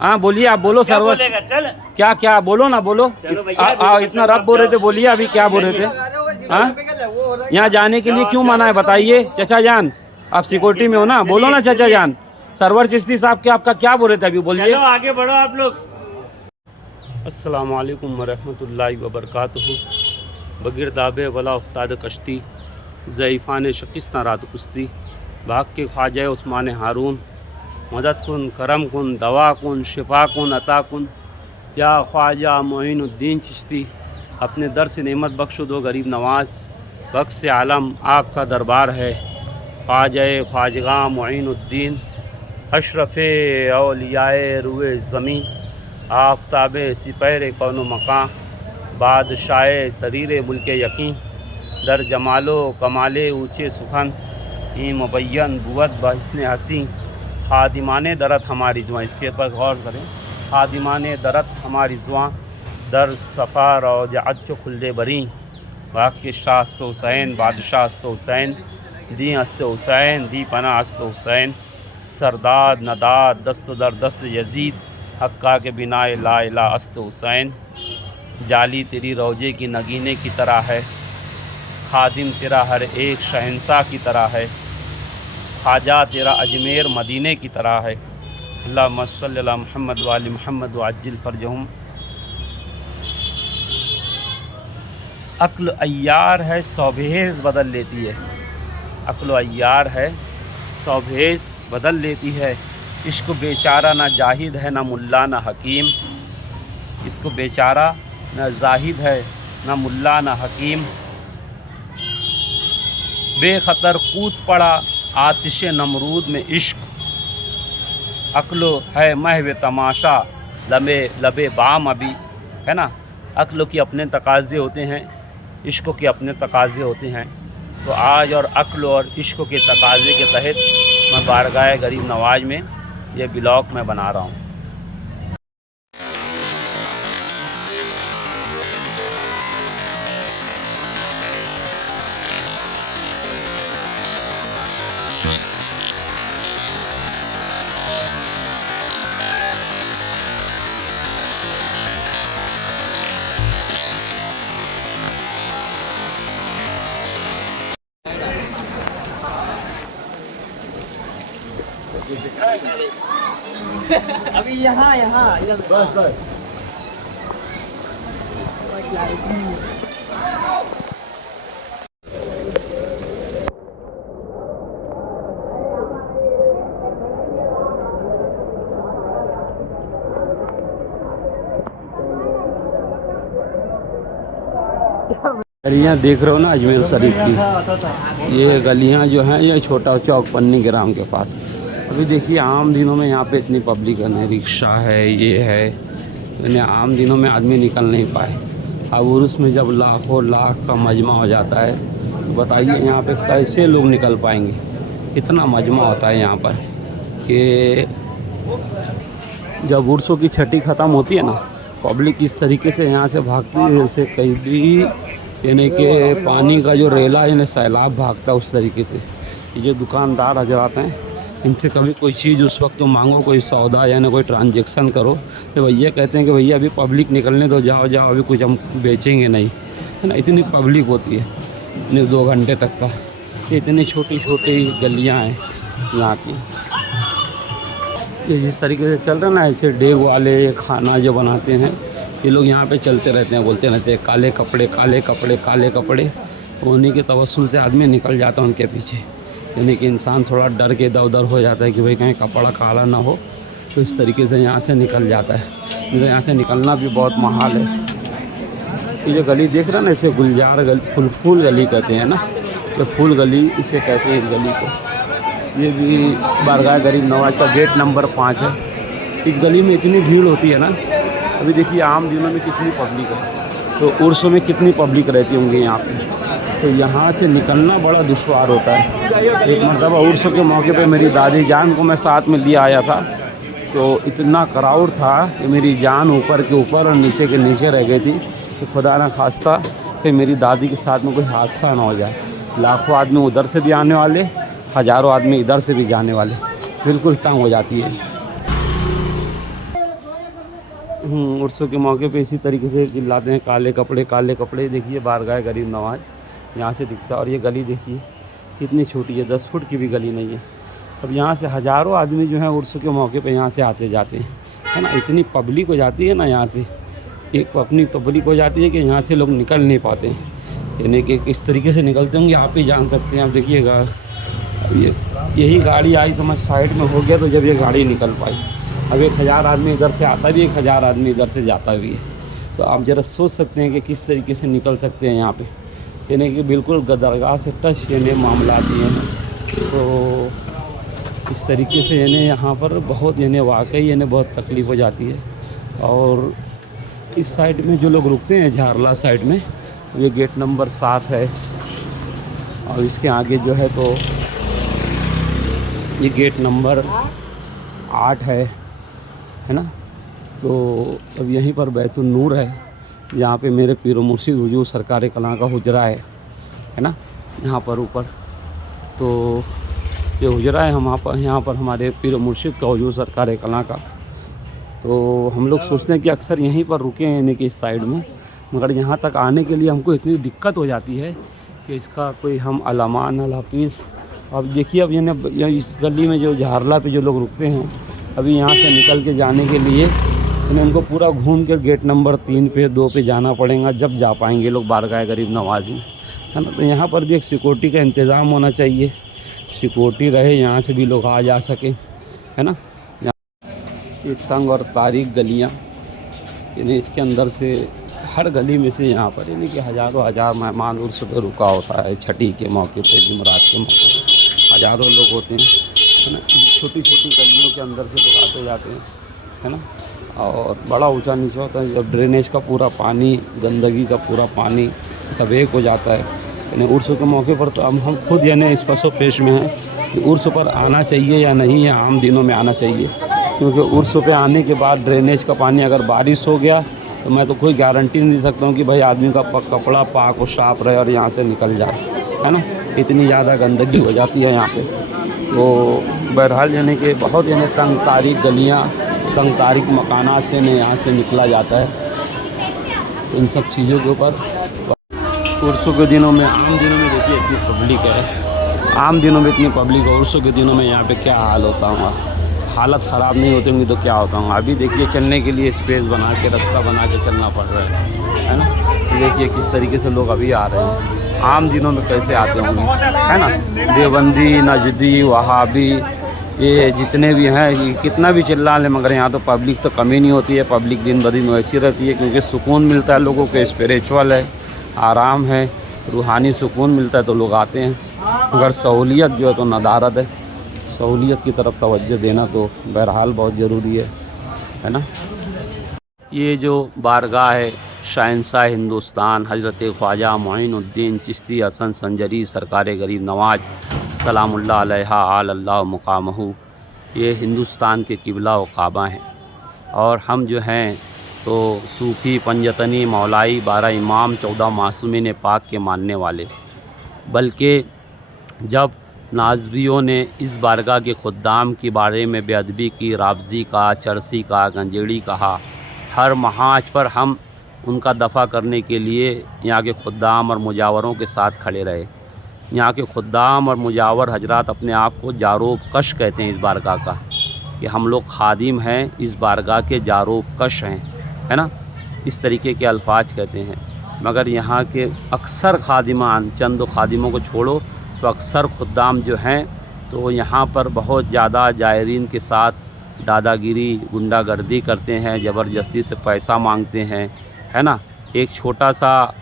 हाँ बोलिए, आप बोलो क्या सर्वर। बोलेगा? चल क्या क्या बोलो ना, बोलो। चलो भैया, इतना रब बोल रहे थे, बोलिए अभी क्या बोल रहे थे। हाँ, यहाँ जाने के लिए क्यों मना है बताइए चाचा जान, आप सिक्योरिटी में हो ना, बोलो ना चाचा जान। सरवर चिश्ती साहब के आपका क्या बोल रहे थे अभी, बोलिए। चलो आगे बढ़ो आप लोग। अस्सलाम वालेकुम वरहमतुल्लाहि वबरकातुहू। बगैर दाबे वला उस्ताद कश्ती, ज़ईफ़ान शकिस्ता रात कुश्ती, भाग के ख्वाजा उस्मान हारून, मदद कुन करम कुन दवा कुन शिफा कुन अता कुन, या ख्वाजा मोइनुद्दीन चिश्ती, अपने दर से नेमत बख्शो दो गरीब नवाज, बख्श आलम आपका दरबार है। ख्वाजा ख्वाजगा मोइनुद्दीन, अशरफ़ औलियाए रुए ज़मीं, आफ्ताब सिपैर कौन मकां, बादशाह तरीर मुल्क यकीन, दर जमालो कमाले ऊँचे सुखन, ई मुबैन बुवत बहसन हसी, खादिमान दरत हमारी जुआ। इस शेर पर गौर करें। खादिमान दरत हमारी जुआ, दर सफ़ार और जअच खुल्दे बरी, वाक़ शास्त हुसैन बादशाह अस्त हुसैन, दी अस्त हुसैन दी पना अस्त हुसैन, सरदाद नदाद दस्त दर दस्त यजीद, हक्का के बिना ला इला अस्त हुसैन, जाली तेरी रोजे की नगीने की तरह है, खादिम तेरा हर एक शहंशाह की तरह है, ख्वाजा तेरा अजमेर मदीने की तरह है। अल्लाहुम्मा सल्ली अला मुहम्मद व आलि मुहम्मद व अज्जिल फरजहुम। अक्ल अय्यार है सौभेस बदल लेती है, अक्ल अय्यार है सौभेस बदल लेती है। इश्क बेचारा ना जाहिद है ना मुल्ला ना हकीम, इसको बेचारा ना जाहिद है ना मुल्ला ना हकीम, बेखतर कूद पड़ा आतिश नमरूद में इश्क, अक्लो है महव तमाशा लबे लबे बाम अभी, है ना। अक्लों की अपने तकाज़े होते हैं, इश्क़ों के अपने तकाज़े होते हैं। तो आज और अक्ल और इश्क़ के तकाज़े के तहत मैं बारगाह गरीब नवाज में ये ब्लॉग मैं बना रहा हूँ। अभी यहाँ बस बस। गलियाँ देख रहे हो ना अजमेर शरीफ की, ये गलियाँ जो हैं ये छोटा चौक पन्नी ग्राम के पास। अभी देखिए आम दिनों में यहाँ पे इतनी पब्लिक है, रिक्शा है ये है, यानी आम दिनों में आदमी निकल नहीं पाए। अब उर्स में जब लाखों लाख का मजमा हो जाता है तो बताइए यहाँ पे कैसे लोग निकल पाएंगे। इतना मजमा होता है यहाँ पर कि जब उर्सों की छठी ख़त्म होती है ना, पब्लिक इस तरीके से यहाँ से भागती है जैसे कहीं भी यानी कि पानी का जो रेला यानी सैलाब भागता है उस तरीके से। ये जो दुकानदार हजरात हैं इनसे कभी कोई चीज़ उस वक्त तो मांगो, कोई सौदा यानी कोई ट्रांजैक्शन करो तो भैया कहते हैं कि भैया अभी पब्लिक निकलने दो, जाओ जाओ अभी कुछ हम बेचेंगे नहीं, है ना। इतनी पब्लिक होती है इतने 2 घंटे तक का। ये इतनी छोटी छोटी गलियाँ हैं यहाँ की। ये जिस तरीके से चल रहा है ना, ऐसे डेग वाले खाना जो बनाते हैं ये लोग यहाँ पे चलते रहते हैं, बोलते रहते हैं काले कपड़े काले कपड़े काले कपड़े। उन्हीं के तवस्सुल से आदमी निकल जाता है उनके पीछे, यानी कि इंसान थोड़ा डर के इधर उधर हो जाता है कि भाई कहीं कपड़ा काला ना हो, तो इस तरीके से यहाँ से निकल जाता है। तो यहाँ से निकलना भी बहुत महाल है। ये जो गली देख रहे हैं ना, इसे गुलजार गली फूल गली कहते हैं ना, ये फूल गली इसे कहते हैं इस गली को। ये भी बारगाह गरीब नवाज का गेट नंबर 5 है। इस गली में इतनी भीड़ होती है ना, अभी देखिए आम दिनों में कितनी पब्लिक है, तो उर्सों में कितनी पब्लिक रहती होंगी यहाँ पे। तो यहाँ से निकलना बड़ा दुश्वार होता है। एक मरतबा उर्स के मौके पे मेरी दादी जान को मैं साथ में लिया आया था, तो इतना क्राउड था कि मेरी जान ऊपर के ऊपर और नीचे के नीचे रह गई थी। तो खुदा ना खास्ता कि मेरी दादी के साथ में कोई हादसा ना हो जाए। लाखों आदमी उधर से भी आने वाले, हज़ारों आदमी इधर से भी जाने वाले, बिल्कुल तंग हो जाती है। उर्सों के मौके पे इसी तरीके से चिल्लाते हैं काले कपड़े काले कपड़े। देखिए बारगाह गरीब नवाज यहाँ से दिखता है। और ये गली देखिए कितनी छोटी है, 10 फुट की भी गली नहीं है। अब यहाँ से हज़ारों आदमी जो है उर्सों के मौके पे यहाँ से आते जाते हैं, है ना। इतनी पब्लिक हो जाती है ना, यहाँ से एक अपनी पब्लिक हो जाती है कि यहाँ से लोग निकल नहीं पाते हैं। यानी कि किस तरीके से निकलते होंगे आप ही जान सकते हैं। आप देखिएगा अब यही गाड़ी आई तो मैं साइड में हो गया, तो जब ये गाड़ी निकल पाई। अब 1000 आदमी इधर से आता भी, 1000 आदमी इधर से जाता भी है। तो आप ज़रा सोच सकते हैं कि किस तरीके से निकल सकते हैं यहाँ पे। यानी कि बिल्कुल दरगाह से टच यानी मामला आती हैं। तो इस तरीके से यानी यहाँ पर बहुत यानी वाकई यानी बहुत तकलीफ़ हो जाती है। और इस साइड में जो लोग रुकते हैं झारला साइड में, ये गेट नंबर 7 है। और इसके आगे जो है तो ये गेट नंबर 8 है ना। तो अब यहीं पर बैतुल नूर है, जहाँ पे मेरे पीर मुर्शिद हुजूर सरकार कलां का हुजरा है ना, यहाँ पर ऊपर। तो ये हुजरा है यहाँ पर हमारे पीर मुर्शिद का हुजूर सरकार कलां का। तो हम लोग सोचते हैं कि अक्सर यहीं पर रुके हैं यानी कि इस साइड में, मगर यहाँ तक आने के लिए हमको इतनी दिक्कत हो जाती है कि इसका कोई हम अलामान अल हफीज़। अब देखिए अब यानी इस गली में जो झारला पे जो लोग रुकते हैं, अभी यहाँ से निकल के जाने के लिए यानी उनको पूरा घूम कर गेट नंबर 3 पे 2 पे जाना पड़ेगा, जब जा पाएंगे लोग बारगाह गरीब नवाज में, है ना। तो यहाँ पर भी एक सिक्योरिटी का इंतज़ाम होना चाहिए, सिक्योरिटी रहे, यहाँ से भी लोग आ जा सकें, है ना। ये तंग और तारीक गलियाँ यानी इसके अंदर से हर गली में से यहाँ पर यानी कि हज़ारों हज़ार मेहमान उर्स पर रुका होता है। छठी के मौके पे, जुमरात के मौके पे हज़ारों लोग होते हैं, है ना। छोटी छोटी गलियों के अंदर से लोग आते जाते हैं, है ना। और बड़ा ऊंचा नीचा होता है। जब ड्रेनेज का पूरा पानी, गंदगी का पूरा पानी सब एक हो जाता है यानी उर्स के मौके पर। तो हम खुद यानी इस पसो पेश में हैं कि उर्स पर आना चाहिए या नहीं, या आम दिनों में आना चाहिए। क्योंकि उर्स पे आने के बाद ड्रेनेज का पानी अगर बारिश हो गया तो मैं तो कोई गारंटी नहीं दे सकता हूँ कि भाई आदमी का कपड़ा पाक और साफ रहे और यहाँ से निकल जाए, है ना। इतनी ज़्यादा गंदगी हो जाती है यहाँ पे। तो बहरहाल यानी कि बहुत यानी तंग तारीक गलियाँ, तंग तारीक मकानात से ने यहाँ से निकला जाता है। तो इन सब चीज़ों के ऊपर उर्सों के दिनों में, आम दिनों में देखिए इतनी पब्लिक है, आम दिनों में इतनी पब्लिक है। उर्सों के दिनों में यहाँ पे क्या हाल होता होगा, हालत ख़राब नहीं होती होंगी तो क्या होता होगा। अभी देखिए चलने के लिए स्पेस बना के, रास्ता बना के चलना पड़ रहा है ना। तो देखिए किस तरीके से लोग अभी आ रहे हैं, आम दिनों में कैसे आते होंगे, है ना। देवबंदी, नजदी, वहाबी, ये जितने भी हैं, ये कितना भी चिल्ला लें मगर यहाँ तो पब्लिक तो कमी नहीं होती है। पब्लिक दिन ब दिन वैसी रहती है, क्योंकि सुकून मिलता है लोगों को, स्पिरिचुअल है, आराम है, रूहानी सुकून मिलता है तो लोग आते हैं। मगर सहूलियत जो है तो नदारत है, सहूलियत की तरफ तवज्जो देना तो बहरहाल बहुत ज़रूरी है ना। ये जो बारगाह है शहंशाह हिंदुस्तान हज़रत ख्वाजा मोइनुद्दीन चिश्ती हसन संजरी सरकार गरीब नवाज सलामुल्लाह अलैहा आल अल्लाह मुकामहू, ये हिंदुस्तान के किबला व काबा हैं। और हम जो हैं तो सूफ़ी, पंजतनी, मौलाई, 12 इमाम, 14 मासूमीन पाक के मानने वाले। बल्कि जब नाज़बियों ने इस बारगाह के खुद्दाम के बारे में बेअदबी की, राबज़ी का, चरसी का, गंजेड़ी कहा, हर महाज पर हम उनका दफ़ा करने के लिए यहाँ के खुद्दाम और मुजावरों के साथ खड़े रहे। यहाँ के खुद्दाम और मुजावर हजरात अपने आप को जारोब कश कहते हैं इस बारगाह का, कि हम लोग खादिम हैं, इस बारगाह के जारोब कश हैं, है ना। इस तरीके के अल्फाज कहते हैं। मगर यहाँ के अक्सर खादिमान, चंद खादिमों को छोड़ो तो अक्सर खुद्दाम जो हैं तो यहाँ पर बहुत ज़्यादा जायरीन के साथ दादागिरी, गुंडागर्दी करते हैं, ज़बरदस्ती से पैसा मांगते हैं, है ना। एक छोटा सा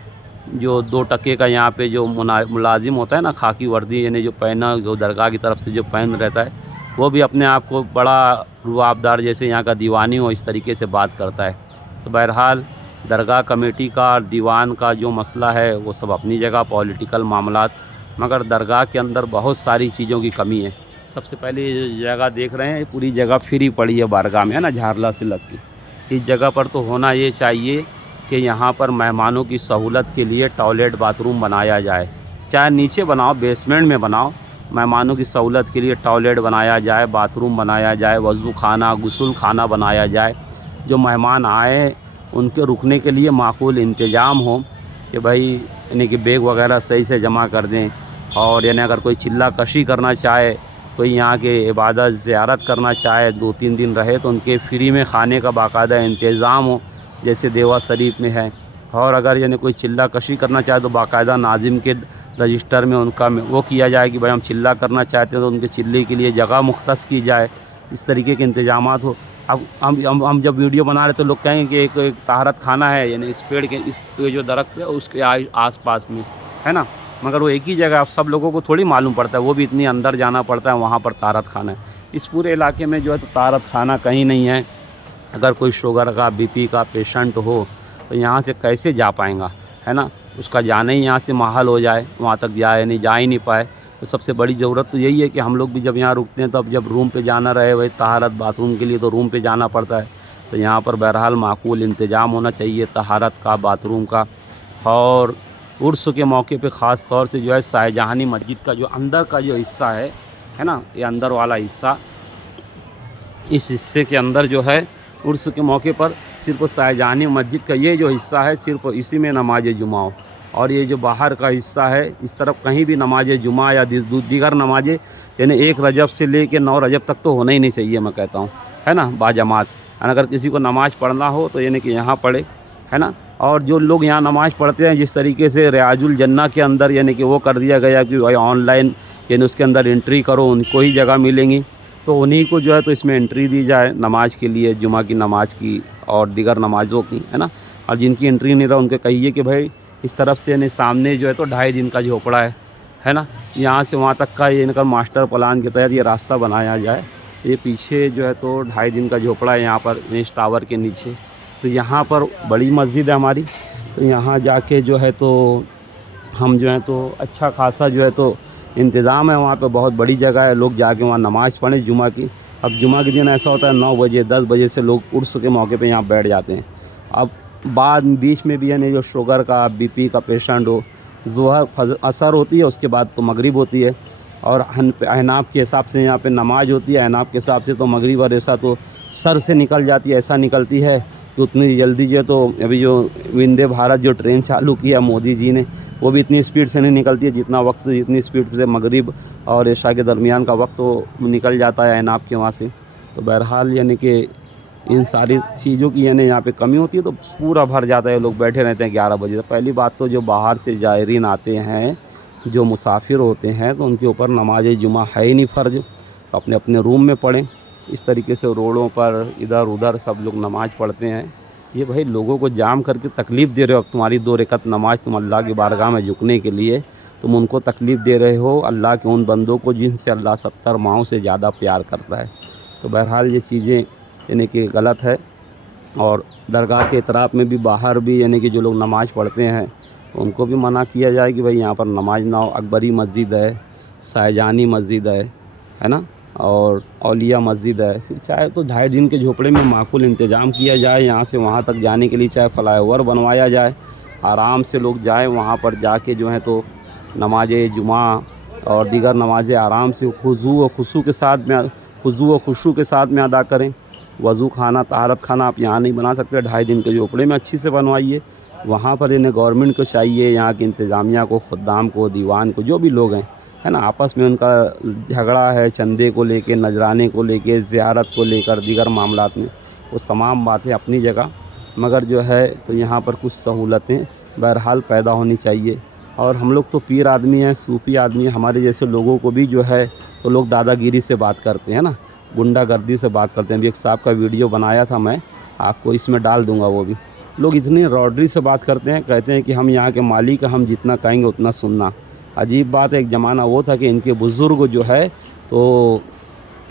जो 2 टके का यहाँ पे जो मुलाजिम होता है ना, खाकी वर्दी यानी जो पहना, जो दरगाह की तरफ से जो पहन रहता है, वो भी अपने आप को बड़ा रुआबदार जैसे यहाँ का दीवानी हो इस तरीके से बात करता है। तो बहरहाल दरगाह कमेटी का और दीवान का जो मसला है वो सब अपनी जगह, पॉलिटिकल मामलात, मगर दरगाह के अंदर बहुत सारी चीज़ों की कमी है। सबसे पहले ये जगह देख रहे हैं, पूरी जगह फ्री पड़ी है बारगाह में, है ना, झारला से लग के। इस जगह पर तो होना ये चाहिए कि यहाँ पर मेहमानों की सहूलत के लिए टॉयलेट बाथरूम बनाया जाए, चाहे नीचे बनाओ, बेसमेंट में बनाओ, मेहमानों की सहूलत के लिए टॉयलेट बनाया जाए, बाथरूम बनाया जाए, वज़ू खाना, गुस्ल खाना बनाया जाए, जो मेहमान आए उनके रुकने के लिए माकूल इंतज़ाम हो कि भाई यानी कि बैग वगैरह सही से जमा कर दें। और यानी अगर कोई चिल्ला कशी करना चाहे, कोई यहाँ के इबादत ज़ियारत करना चाहे, 2-3 दिन रहे, तो उनके फ्री में खाने का बाकायदा इंतज़ाम हो, जैसे देवा शरीफ में है। और अगर यानी कोई चिल्ला कशी करना चाहे तो बाकायदा नाजिम के रजिस्टर में उनका वो किया जाए कि भाई हम चिल्ला करना चाहते हैं तो उनके चिल्ले के लिए जगह मुख्तस की जाए, इस तरीके के इंतजामात हो। अब हम जब वीडियो बना रहे तो लोग कहेंगे कि एक ताहरत खाना है, यानी इस पेड़ के इस जो दरख्त है उसके आस-पास में है ना, मगर वो एक ही जगह। अब सब लोगों को थोड़ी मालूम पड़ता है, वो भी इतनी अंदर जाना पड़ता है, वहाँ पर ताहरत खाना है। इस पूरे इलाके में जो है तो ताहरत खाना कहीं नहीं है। अगर कोई शुगर का बीपी का पेशेंट हो तो यहाँ से कैसे जा पाएगा, है ना, उसका जाना ही यहाँ से महल हो जाए, वहाँ तक जाए नहीं, जा ही नहीं पाए। तो सबसे बड़ी ज़रूरत तो यही है कि हम लोग भी जब यहाँ रुकते हैं तो अब जब रूम पे जाना रहे, वही तहारत बाथरूम के लिए तो रूम पे जाना पड़ता है। तो यहाँ पर बहरहाल माकूल इंतज़ाम होना चाहिए तहारत का, बाथरूम का। और उर्स के मौके पे ख़ास तौर से जो है शाहजहानी मस्जिद का जो अंदर का जो हिस्सा है ना, ये अंदर वाला हिस्सा, इस हिस्से के अंदर जो है उर्स के मौके पर सिर्फ शाहजहानी मस्जिद का ये जो हिस्सा है सिर्फ इसी में नमाज जुमा हो। और ये जो बाहर का हिस्सा है इस तरफ कहीं भी नमाज जुमा या दीगर नमाजें यानी 1 रजब से लेकर 9 रजब तक तो होना ही नहीं चाहिए, मैं कहता हूँ, है ना, बाजमात। अगर किसी को नमाज़ पढ़ना हो तो यानी कि यहाँ पढ़े, है ना। और जो लोग यहाँ नमाज़ पढ़ते हैं जिस तरीके से रियाजुल जन्ना के अंदर यानी कि वो कर दिया गया कि भाई ऑनलाइन यानी उसके अंदर एंट्री करो, उनको ही जगह मिलेंगी, तो उन्हीं को जो है तो इसमें एंट्री दी जाए नमाज के लिए, जुमा की नमाज की और दीगर नमाज़ों की, है ना। और जिनकी एंट्री नहीं रहा उनके कहिए कि भाई इस तरफ से यानी सामने जो है तो 2.5 दिन का झोपड़ा है ना, यहाँ से वहाँ तक का ये इनका मास्टर प्लान के तहत ये रास्ता बनाया जाए। ये पीछे जो है तो 2.5 दिन का झोपड़ा है यहाँ पर इस टावर के नीचे। तो यहाँ पर बड़ी मस्जिद है हमारी, तो यहाँ जाके जो है तो हम जो है तो अच्छा खासा जो है तो इंतज़ाम है, वहाँ पे बहुत बड़ी जगह है, लोग जाके वहाँ नमाज़ पढ़ें जुमा की। अब जुमा के दिन ऐसा होता है 9 बजे 10 बजे से लोग उर्स के मौके पे यहाँ बैठ जाते हैं। अब बाद बीच में भी यानी जो शुगर का बीपी का पेशेंट हो, ज़ुहर असर होती है, उसके बाद तो मगरिब होती है। और अहनाफ के हिसाब से यहाँ पे नमाज होती है, अहनाफ के हिसाब से तो मगरिब और ऐसा तो सर से निकल जाती है, ऐसा निकलती है कि उतनी जल्दी जो है तो अभी जो वंदे भारत जो ट्रेन चालू किया मोदी जी ने, वो भी इतनी स्पीड से नहीं निकलती है जितना वक्त जितनी स्पीड से मगरिब और इशा के दरमियान का वक्त तो निकल जाता है अहनाफ के वहाँ से। तो बहरहाल यानी कि इन सारी चीज़ों की यानी यहाँ पे कमी होती है, तो पूरा भर जाता है, लोग बैठे रहते हैं 11 बजे। तो पहली बात तो जो बाहर से ज़ायरीन आते हैं, जो मुसाफिर होते हैं, तो उनके ऊपर नमाज जुमा है ही नहीं फ़र्ज, तो अपने अपने रूम में पढ़ें। इस तरीके से रोडों पर इधर उधर सब लोग नमाज़ पढ़ते हैं। ये भाई लोगों को जाम करके तकलीफ़ दे रहे हो। अब तुम्हारी 2 रकत नमाज तुम अल्लाह की बारगाह में झुकने के लिए तुम उनको तकलीफ़ दे रहे हो, अल्लाह के उन बंदों को जिनसे अल्लाह 70 माओं से ज़्यादा प्यार करता है। तो बहरहाल ये चीज़ें यानी कि गलत है। और दरगाह के इतराफ़ में भी बाहर भी यानी कि जो लोग नमाज़ पढ़ते हैं उनको भी मना किया जाए कि भाई यहाँ पर नमाज ना हो। अकबरी मस्जिद है, शाहजहानी मस्जिद है ना, और औलिया मस्जिद है। फिर चाहे तो 2.5 दिन के झोपड़े में माकूल इंतज़ाम किया जाए, यहाँ से वहाँ तक जाने के लिए चाहे फ्लाईओवर बनवाया जाए, आराम से लोग जाएँ वहाँ पर जाके जो है तो नमाज जुमा और दीगर नमाज़ें आराम से खुशू व खुशू के साथ में अदा करें। वज़ू खाना तहारत खाना आप यहाँ नहीं बना सकते, 2.5 दिन के झोपड़े में अच्छी से बनवाइए। वहाँ पर इन्हें गवर्नमेंट को चाहिए, यहाँ की इंतज़ामिया को, खुद्दाम को, दीवान को, जो भी लोग हैं, है ना, आपस में उनका झगड़ा है चंदे को लेके, नजराने को लेके, ज़ियारत को लेकर, दीगर मामलात में, वो तमाम बातें अपनी जगह, मगर जो है तो यहाँ पर कुछ सहूलतें बहरहाल पैदा होनी चाहिए। और हम लोग तो पीर आदमी हैं, सूफ़ी आदमी हैं, हमारे जैसे लोगों को भी जो है तो लोग दादागिरी से बात करते हैं ना, गुंडागर्दी से बात करते हैं। अभी एक साहब का वीडियो बनाया था, मैं आपको इसमें डाल दूंगा, वो भी लोग इतनी रॉड्री से बात करते हैं, कहते हैं कि हम यहाँ के मालिक, हम जितना कहेंगे उतना सुनना। अजीब बात है, एक ज़माना वो था कि इनके बुज़ुर्ग जो है तो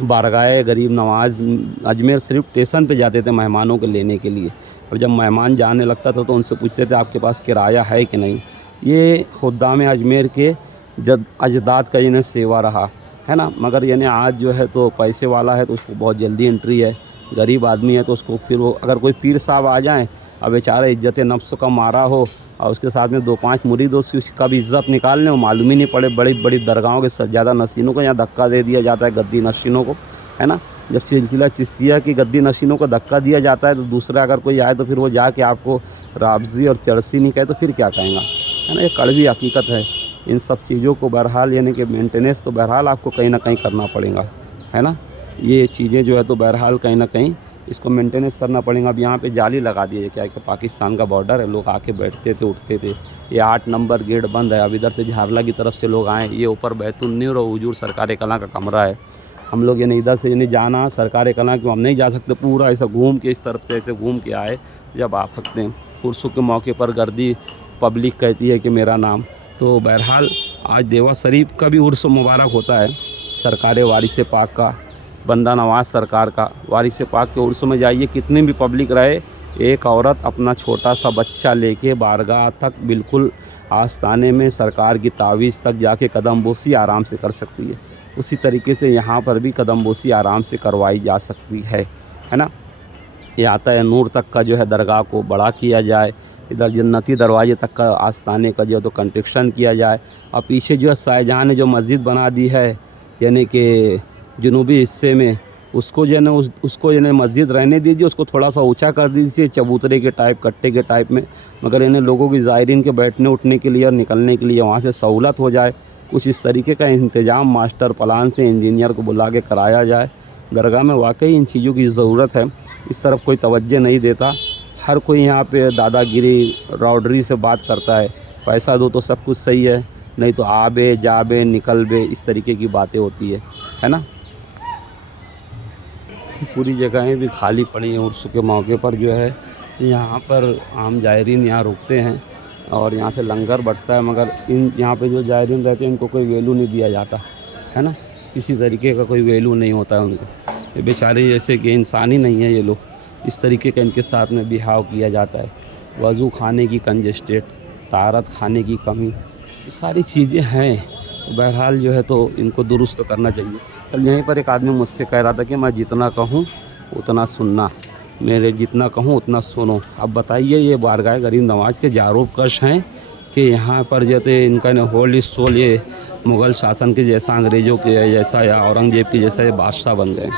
बारगाह गरीब नवाज़ अजमेर शरीफ स्टेशन पे जाते थे मेहमानों को लेने के लिए, और जब मेहमान जाने लगता था तो उनसे पूछते थे आपके पास किराया है कि नहीं। ये खुद्दाम अजमेर के जब अजदाद का इन्हें सेवा रहा है ना, मगर यानी आज जो है तो पैसे वाला है तो उसको बहुत जल्दी एंट्री है, गरीब आदमी है तो उसको फिर वो अगर कोई पीर साहब आ जाएँ, अब बेचारा इज्जत नफ्स का मारा हो और उसके साथ में 2-5 मुरीदों से उसका भी इज़्ज़त निकालने वो मालूम ही नहीं पड़े। बड़ी बड़ी दरगाहों के ज़्यादा नशीनों को यहाँ धक्का दे दिया जाता है, गद्दी नशीनों को, है ना। जब सिलसिला चिश्तिया की गद्दी नशीनों को धक्का दिया जाता है तो दूसरा अगर कोई आए तो फिर वो जाके आपको राबजी और चरसी नहीं कहे तो फिर क्या कहेगा, है ना। ये कड़वी हकीकत है। इन सब चीज़ों को बहरहाल यानी कि मेंटेनेंस तो बहरहाल आपको कहीं ना कहीं करना पड़ेगा, है ना। ये चीज़ें जो है तो बहरहाल कहीं ना कहीं इसको मेंटेनेंस करना पड़ेगा। अब यहाँ पे जाली लगा दी है, क्या है कि पाकिस्तान का बॉर्डर है, लोग आके बैठते थे उठते थे। ये 8 नंबर गेट बंद है। अब इधर से झारला की तरफ से लोग आए। ये ऊपर बैतुन्नूर और हुजूर सरकार कलां का कमरा है। हम लोग यानी इधर से यानी जाना सरकार कलां क्यों हम नहीं जा सकते, पूरा ऐसा घूम के इस तरफ से ऐसे घूम के आए जब आ सकते हैं। उर्सों के मौके पर गर्दी पब्लिक कहती है कि मेरा नाम। तो बहरहाल आज देवा शरीफ का भी उर्स मुबारक होता है, सरकार वारिस पाक का, बंदा नवाज सरकार का। वारिस पाक के उर्स में जाइए, कितनी भी पब्लिक रहे, एक औरत अपना छोटा सा बच्चा लेके बारगाह तक बिल्कुल आस्थाने में सरकार की तावीज़ तक जाके कदम बोसी आराम से कर सकती है। उसी तरीके से यहाँ पर भी कदम बोसी आराम से करवाई जा सकती है ना। ये आता है नूर तक का जो है दरगाह को बड़ा किया जाए, इधर जन्नती दरवाजे तक का आस्थाने का जो है तो कंस्ट्रक्शन किया जाए। और पीछे जो है शाहजहाँ ने जो मस्जिद बना दी है यानी कि जनूबी हिस्से में, उसको जो है ना उसको यानी मस्जिद रहने दीजिए, उसको थोड़ा सा ऊंचा कर दीजिए चबूतरे के टाइप, कट्टे के टाइप में, मगर इन्हें लोगों की ज़ायरीन के बैठने उठने के लिए और निकलने के लिए वहाँ से सहूलत हो जाए। कुछ इस तरीके का इंतज़ाम मास्टर प्लान से इंजीनियर को बुला के कराया जाए। दरगाह में वाकई इन चीज़ों की ज़रूरत है, इस तरफ कोई तवज्जो नहीं देता। हर कोई यहाँ पे दादागिरी राउडरी से बात करता है, पैसा दो तो सब कुछ सही है, नहीं तो आबे जाबे निकल बे, इस तरीके की बातें होती है ना। पूरी जगहें भी खाली पड़ी हैं उर्स के मौके पर जो है। तो यहाँ पर आम जायरीन यहाँ रुकते हैं और यहाँ से लंगर बढ़ता है, मगर इन यहाँ पे जो जायरीन रहते हैं इनको कोई वैल्यू नहीं दिया जाता, है ना। किसी तरीके का कोई वैल्यू नहीं होता है उनको। ये बेचारे जैसे कि इंसान ही नहीं है ये लोग, इस तरीके का इनके साथ में बिहाव किया जाता है। वज़ू खाने की कंजस्टेड, तारत खाने की कमी, ये सारी चीज़ें हैं। तो बहरहाल जो है तो इनको दुरुस्त तो करना चाहिए। कल यहीं पर एक आदमी मुझसे कह रहा था कि मैं जितना कहूँ उतना सुनना, मेरे जितना कहूँ उतना सुनो। अब बताइए ये बारगाह गरीब नवाज के जारूब कश हैं कि यहाँ पर जैसे इनका होल इस सोल ये मुग़ल शासन के जैसा, अंग्रेज़ों के जैसा या औरंगज़ेब के जैसा ये बादशाह बन गए।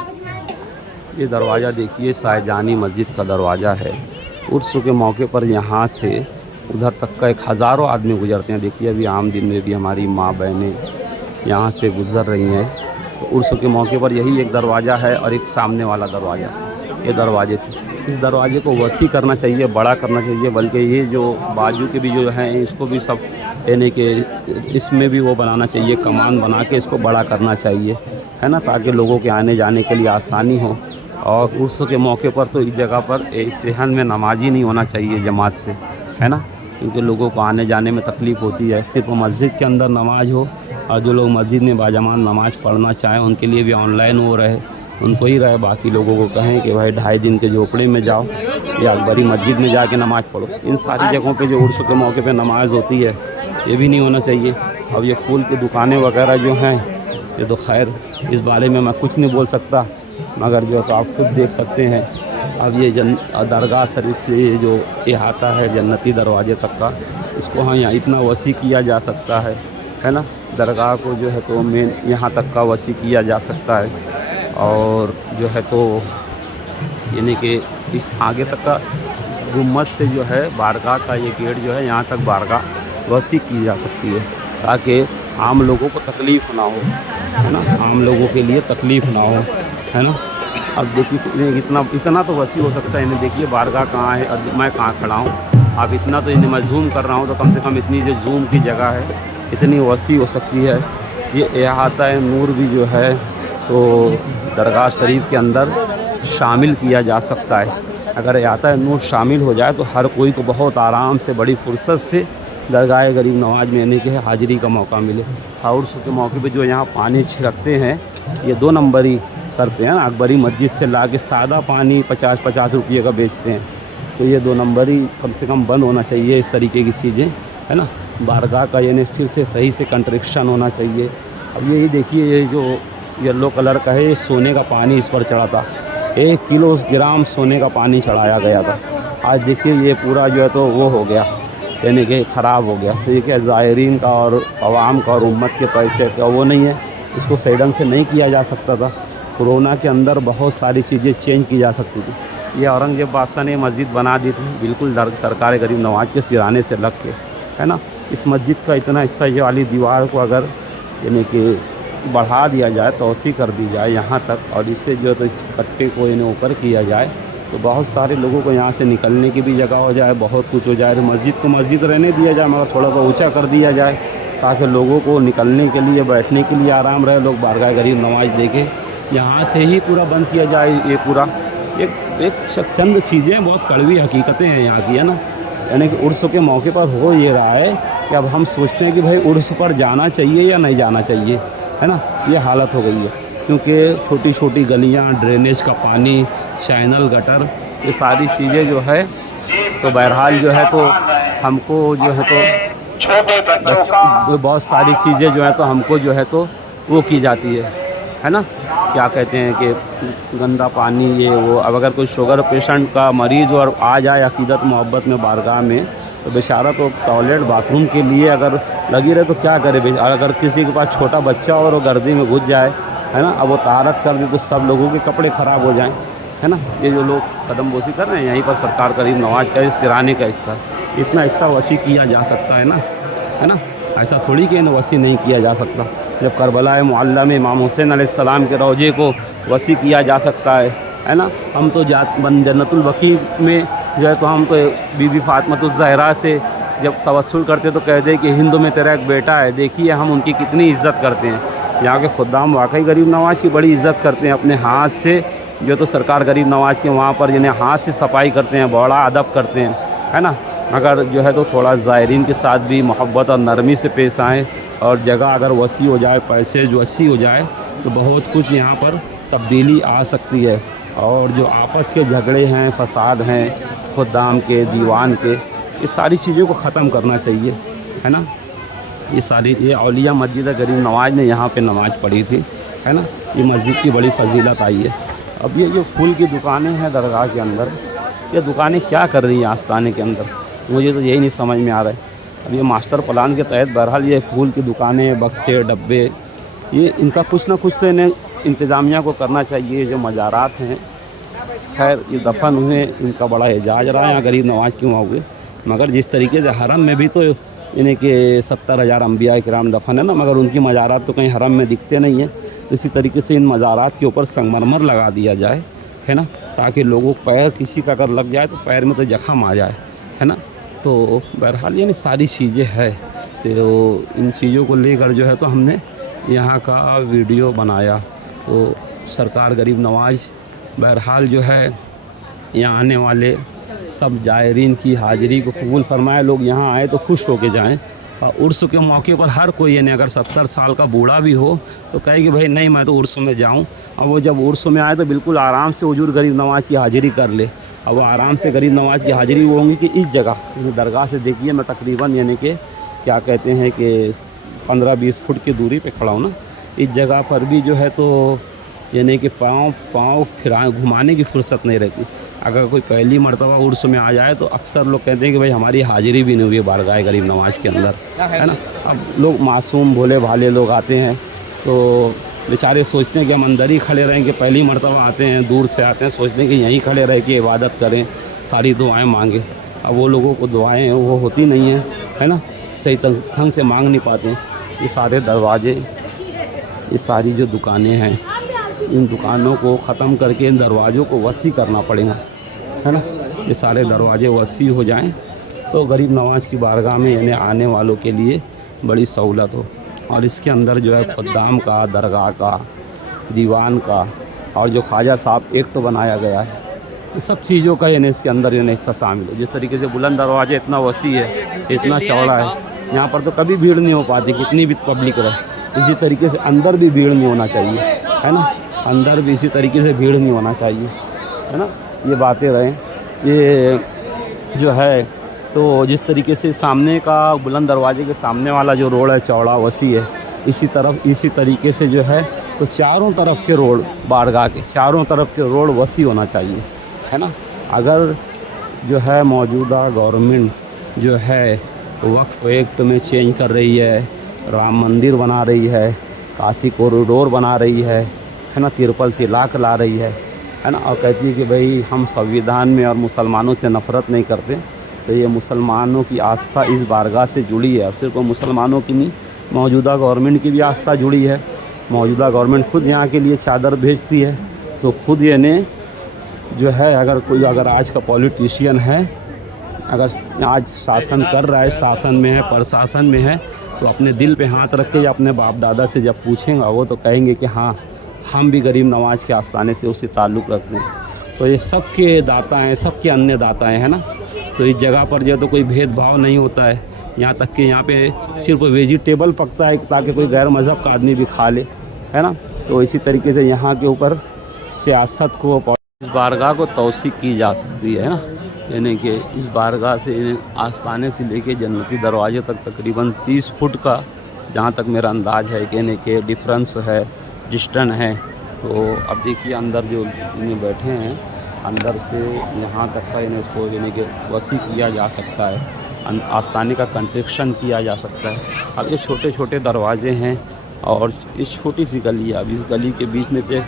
ये दरवाज़ा देखिए शाहजहानी मस्जिद का दरवाज़ा है। उर्स के मौके पर यहाँ से उधर तक का एक हज़ारों आदमी गुजरते हैं। देखिए अभी आम दिन में भी हमारी माँ बहनें यहाँ से गुज़र रही हैं। तो उर्स के मौके पर यही एक दरवाज़ा है और एक सामने वाला दरवाज़ा। ये दरवाजे से इस दरवाजे को वसी करना चाहिए, बड़ा करना चाहिए, बल्कि ये जो बाजू के भी जो हैं इसको भी सब यानी कि इसमें भी वो बनाना चाहिए, कमान बना के इसको बड़ा करना चाहिए, है ना, ताकि लोगों के आने जाने के लिए आसानी हो। और उर्स के मौके पर तो इस जगह पर सेहन में नमाज ही नहीं होना चाहिए जमात से, है ना, क्योंकि लोगों को आने जाने में तकलीफ़ होती है। सिर्फ मस्जिद के अंदर नमाज हो और जो लोग मस्जिद में बाजमात नमाज़ पढ़ना चाहें उनके लिए भी ऑनलाइन हो रहे, उनको ही रहे। बाकी लोगों को कहें कि भाई 2.5 दिन के झोपड़े में जाओ या अकबरी मस्जिद में जाके नमाज़ पढ़ो। इन सारी जगहों पे जो उर्स के मौके पे नमाज होती है ये भी नहीं होना चाहिए। अब ये फूल की दुकानें वगैरह जो हैं ये तो खैर इस बारे में मैं कुछ नहीं बोल सकता, मगर जो तो आप खुद देख सकते हैं। अब ये दरगाह शरीफ से ये जो अहाता है जन्नती दरवाजे तक का, इसको हाँ यहाँ इतना वसी किया जा सकता है ना। दरगाह को जो है तो मेन यहाँ तक का वसी किया जा सकता है और जो है तो यानी कि इस आगे तक का गुम्मत से जो है बारगाह का ये गेट जो है यहाँ तक बारगाह वसी की जा सकती है, ताकि आम लोगों को तकलीफ़ ना हो, है ना, आम लोगों के लिए तकलीफ़ ना हो, है ना। अब देखिए इतना तो वसी हो सकता है। इन्हें देखिए बारगाह कहाँ है और मैं कहाँ खड़ा हूँ। अब इतना तो इन्हें मैं जूम कर रहा हूँ तो कम से कम इतनी जो जूम की जगह है इतनी वसी हो सकती है। ये अहाता है नूर भी जो है तो दरगाह शरीफ के अंदर शामिल किया जा सकता है। अगर अहाता है नूर शामिल हो जाए तो हर कोई को बहुत आराम से बड़ी फुर्सत से दरगाह गरीब नवाज में यानी कि हाज़िरी का मौका मिले। और उर्स के मौके पे जो यहाँ पानी छिड़कते हैं ये 2 नंबर ही करते हैं ना, अकबरी मस्जिद से ला के सादा पानी 50-50 रुपये का बेचते हैं। तो ये 2 नंबर ही कम से कम बंद होना चाहिए, इस तरीके की चीज़ें, है ना। बारगाह का यानी फिर से सही से कंस्ट्रक्शन होना चाहिए। अब यही देखिए ये जो येलो कलर का है ये सोने का पानी इस पर चढ़ा था, 1 किलोग्राम सोने का पानी चढ़ाया गया था। आज देखिए ये पूरा जो है तो वो हो गया यानी कि ख़राब हो गया। तो ये क्या ज़ायरीन का और आवाम का और उम्मत के पैसे का वो नहीं है, इसको सही ढंग से नहीं किया जा सकता था। कोरोना के अंदर बहुत सारी चीज़ें चेंज की जा सकती थी। ये औरंगजेब बादशाह ने मस्जिद बना दी थी बिल्कुल सरकार गरीब नवाज के सिराने से लग के, है ना। इस मस्जिद का इतना हिस्सा ये वाली दीवार को अगर यानी कि बढ़ा दिया जाए, तोसी कर दी जाए यहाँ तक, और इससे जो तो कट्टे को इन्हें ऊपर किया जाए तो बहुत सारे लोगों को यहाँ से निकलने की भी जगह हो जाए, बहुत कुछ हो जाए। तो मस्जिद को मस्जिद रहने दिया जाए मगर थोड़ा सा ऊंचा कर दिया जाए ताकि लोगों को निकलने के लिए, बैठने के लिए आराम रहे। लोग बारगाह गरीब नवाज देखे यहाँ से ही पूरा बंद किया जाए। ये पूरा एक चंद चीज़ें, बहुत कड़वी हकीकतें हैं यहाँ की, है ना। यानी कि उर्स के मौके पर हो ये रहा है कि अब हम सोचते हैं कि भाई उर्स पर जाना चाहिए या नहीं जाना चाहिए, है ना। ये हालत हो गई है क्योंकि छोटी छोटी गलियाँ, ड्रेनेज का पानी, चैनल, गटर, ये सारी चीज़ें जो है तो बहरहाल जो है तो हमको जो है तो बहुत सारी चीज़ें जो है तो हमको जो है तो वो की जाती है ना। क्या कहते हैं कि गंदा पानी, ये वो। अब अगर कोई शुगर पेशेंट का मरीज़ और आ जाए अकीदत मोहब्बत में बारगाह में तो बेचारा तो टॉयलेट बाथरूम के लिए अगर लगी रहे तो क्या करे बेचारा। अगर किसी के पास छोटा बच्चा और वो गर्दी में घुस जाए, है ना, अब वो तारत कर दे तो सब लोगों के कपड़े ख़राब हो जाएं, है ना। ये जो लोग कदम बोसी कर रहे हैं यहीं पर सरकार गरीब नवाज का सिराने का हिस्सा, इतना हिस्सा वसी किया जा सकता है ना। ऐसा थोड़ी कि वसी नहीं किया जा सकता। जब करबला मुअल्ला में इमाम हुसैन अलैहिस्सलाम के रोजे को वसी किया जा सकता है ना। हम तो जन्नतुल बकी में जो है तो हम तो बीबी फातिमा ज़हरा से जब तवस्सुल करते तो कहते कि हिंद में तेरा एक बेटा है। देखिए हम उनकी कितनी इज़्ज़त करते हैं। यहाँ के खुद्दाम वाकई गरीब नवाज की बड़ी इज़्ज़त करते हैं। अपने हाथ से जो तो सरकार गरीब नवाज के वहाँ पर जिन्हें हाथ से सफाई करते हैं, बड़ा अदब करते हैं, है ना। अगर जो है तो थोड़ा ज़ायरीन के साथ भी मोहब्बत और नरमी से पेश आएँ और जगह अगर वसी हो जाए, पैसे जो अच्छी हो जाए तो बहुत कुछ यहाँ पर तब्दीली आ सकती है। और जो आपस के झगड़े हैं, फसाद हैं खुद्दाम के, दीवान के, ये सारी चीज़ों को ख़त्म करना चाहिए, है ना। ये औलिया मस्जिद गरीब नवाज ने यहाँ पे नमाज़ पढ़ी थी, है ना। ये मस्जिद की बड़ी फजीलत आई है। अब ये जो फूल की दुकानें हैं दरगाह के अंदर, ये दुकानें क्या कर रही हैं आस्ताने के अंदर, मुझे तो यही नहीं समझ में आ रहा है। अब ये मास्टर प्लान के तहत बहरहाल ये फूल की दुकानें, बक्से, डब्बे, ये इनका कुछ ना कुछ तो इन्हें इंतज़ामिया को करना चाहिए। जो मज़ारात हैं, खैर ये दफन हुए, इनका बड़ा एजाज रहा है यहाँ गरीब नवाज क्यों हुए, मगर जिस तरीके से हरम में भी तो इन्हें के 70,000 अम्बिया किराम दफन है ना, मगर उनकी मज़ारात तो कहीं हरम में दिखते नहीं हैं। तो इसी तरीके से इन मज़ारात के ऊपर संगमरमर लगा दिया जाए, है ना, ताकि लोगों पैर किसी का अगर लग जाए तो पैर में तो जख्म आ जाए, है ना। तो बहरहाल यानी सारी चीज़ें है। तो इन चीज़ों को लेकर जो है तो हमने यहाँ का वीडियो बनाया। तो सरकार गरीब नवाज बहरहाल जो है यहाँ आने वाले सब जायरीन की हाज़िरी को कबूल फरमाए। लोग यहाँ आए तो खुश होके जाएं। और उर्स के मौके पर हर कोई यानी अगर 70 साल का बूढ़ा भी हो तो कहे कि भाई नहीं मैं तो उर्स में जाऊँ। और वो जब उर्स में आए तो बिल्कुल आराम से हुजूर गरीब नवाज की हाज़िरी कर ले। अब वो आराम से गरीब नवाज की हाज़िरी वो होंगी कि इस जगह दरगाह से देखिए मैं तकरीबन यानी कि क्या कहते हैं कि 15-20 फुट की दूरी पे खड़ा हूँ ना। इस जगह पर भी जो है तो यानी कि पाँव फिरा घुमाने की फुर्सत नहीं रहती। अगर कोई पहली मरतबा उर्स में आ जाए तो अक्सर लोग कहते हैं कि भाई हमारी हाज़िरी भी नहीं हुई है बारगाह गरीब नवाज के अंदर, है ना। अब लोग मासूम भोले भाले लोग आते हैं तो बेचारे सोचते हैं कि हम अंदर ही खड़े रहें, कि पहली मरतबा आते हैं, दूर से आते हैं, सोचते हैं कि यहीं खड़े रह के इबादत करें, सारी दुआएं मांगें। अब वो लोगों को दुआएं वो होती नहीं हैं, है ना, सही ढंग से मांग नहीं पाते। ये सारे दरवाजे, ये सारी जो दुकानें हैं, इन दुकानों को ख़त्म करके इन दरवाज़ों को वसी करना पड़ेगा, है ना। ये सारे दरवाजे वसी हो जाएं तो गरीब नवाज की बारगाह में यानी आने वालों के लिए बड़ी सहूलत हो। और इसके अंदर जो है खुद्दाम का, दरगाह का, दीवान का और जो ख्वाजा साहब एक्ट तो बनाया गया है, ये सब चीज़ों का यानी इसके अंदर यानी हिस्सा शामिल है। जिस तरीके से बुलंद दरवाजे इतना वसी है, इतना चौड़ा है, यहाँ पर तो कभी भीड़ नहीं हो पाती कितनी भी पब्लिक रहे। इसी तरीके से अंदर भी भीड़ नहीं होना चाहिए, है ना, अंदर भी इसी तरीके से भीड़ नहीं होना चाहिए, है ना। ये बातें रहें। ये जो है तो जिस तरीके से सामने का बुलंद दरवाजे के सामने वाला जो रोड है चौड़ा वसी है, इसी तरीके से जो है तो चारों तरफ के रोड, बारगाह के चारों तरफ के रोड वसी होना चाहिए, है ना। अगर जो है मौजूदा गवर्नमेंट जो है वक्फ एक्ट में चेंज कर रही है, राम मंदिर बना रही है, काशी कॉरिडोर बना रही है है ना, तिरपल तिलाक ला रही है ना, और कहती है कि भाई हम संविधान में और मुसलमानों से नफ़रत नहीं करते। तो ये मुसलमानों की आस्था इस बारगाह से जुड़ी है, और सिर्फ मुसलमानों की नहीं, मौजूदा गवर्नमेंट की भी आस्था जुड़ी है। मौजूदा गवर्नमेंट खुद यहाँ के लिए चादर भेजती है। तो खुद ये ने जो है, अगर आज का पॉलिटिशियन है, अगर आज शासन कर रहा है, शासन में है, प्रशासन में है, तो अपने दिल पे हाथ रख के या अपने बाप दादा से जब पूछेंगे वो तो कहेंगे कि हाँ, हम भी गरीब नवाज के आस्थाने से उससे ताल्लुक़ रखते हैं। तो ये सबके दाता हैं, सबके अन्य दाता हैं, है ना। तो इस जगह पर जो तो कोई भेदभाव नहीं होता है। यहाँ तक कि यहाँ पे सिर्फ वेजिटेबल पकता है ताकि कोई गैर मज़हब का आदमी भी खा ले, है ना। तो इसी तरीके से यहाँ के ऊपर सियासत को, इस बारगाह को तौसीक की जा सकती है ना। यानी कि इस बारगाह से आस्थाने से लेके जन्नती दरवाजे तक तकरीबन 30 फुट का, जहाँ तक मेरा अंदाज़ है, यानी कि डिफरेंस है, डिस्टेंस है। तो अब देखिए अंदर जो इन्हें बैठे हैं, अंदर से यहाँ तक का इन्हें इसको यानी कि वसी किया जा सकता है, आस्थाने का कंस्ट्रक्शन किया जा सकता है। अब ये छोटे छोटे दरवाजे हैं और इस छोटी सी गली है। अब इस गली के बीच में से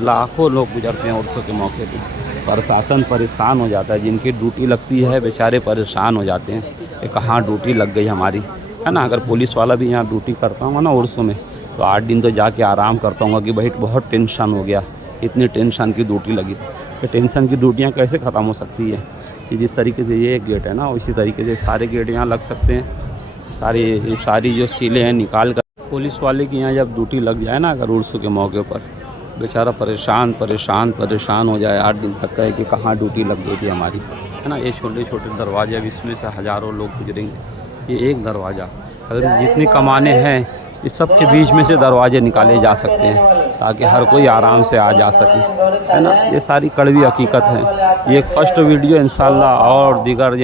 लाखों लोग गुजरते हैं उर्स के मौके पे। प्रशासन परेशान हो जाता है, जिनकी ड्यूटी लगती है बेचारे परेशान हो जाते हैं कि कहाँ ड्यूटी लग गई हमारी, है ना। अगर पुलिस वाला भी यहाँ ड्यूटी करता हूँ ना उर्स में, तो 8 दिन तो जाके आराम करता हूँ कि भाई बहुत टेंशन हो गया, इतनी टेंशन की ड्यूटी लगी थी। तो टेंशन की ड्यूटियाँ कैसे ख़त्म हो सकती है कि जिस तरीके से ये एक गेट है ना, उसी तरीके से सारे गेट यहाँ लग सकते हैं। सारी जो सीलें हैं निकाल कर पुलिस वाले की यहाँ जब ड्यूटी लग जाए ना, अगर उर्स के मौके पर, बेचारा परेशान हो जाए 8 दिन तक, कहे कि कहाँ ड्यूटी लग गई थी हमारी, है ना। ये छोटे छोटे दरवाजे, अब इसमें से हज़ारों लोग गुजरेंगे। ये एक दरवाज़ा, अगर जितनी कमाने हैं इस सब के बीच में से दरवाजे निकाले जा सकते हैं ताकि हर कोई आराम से आ जा सके, है ना। ये सारी कड़वी हकीकत है। ये एक फ़र्स्ट वीडियो, इंशाल्लाह और दीगर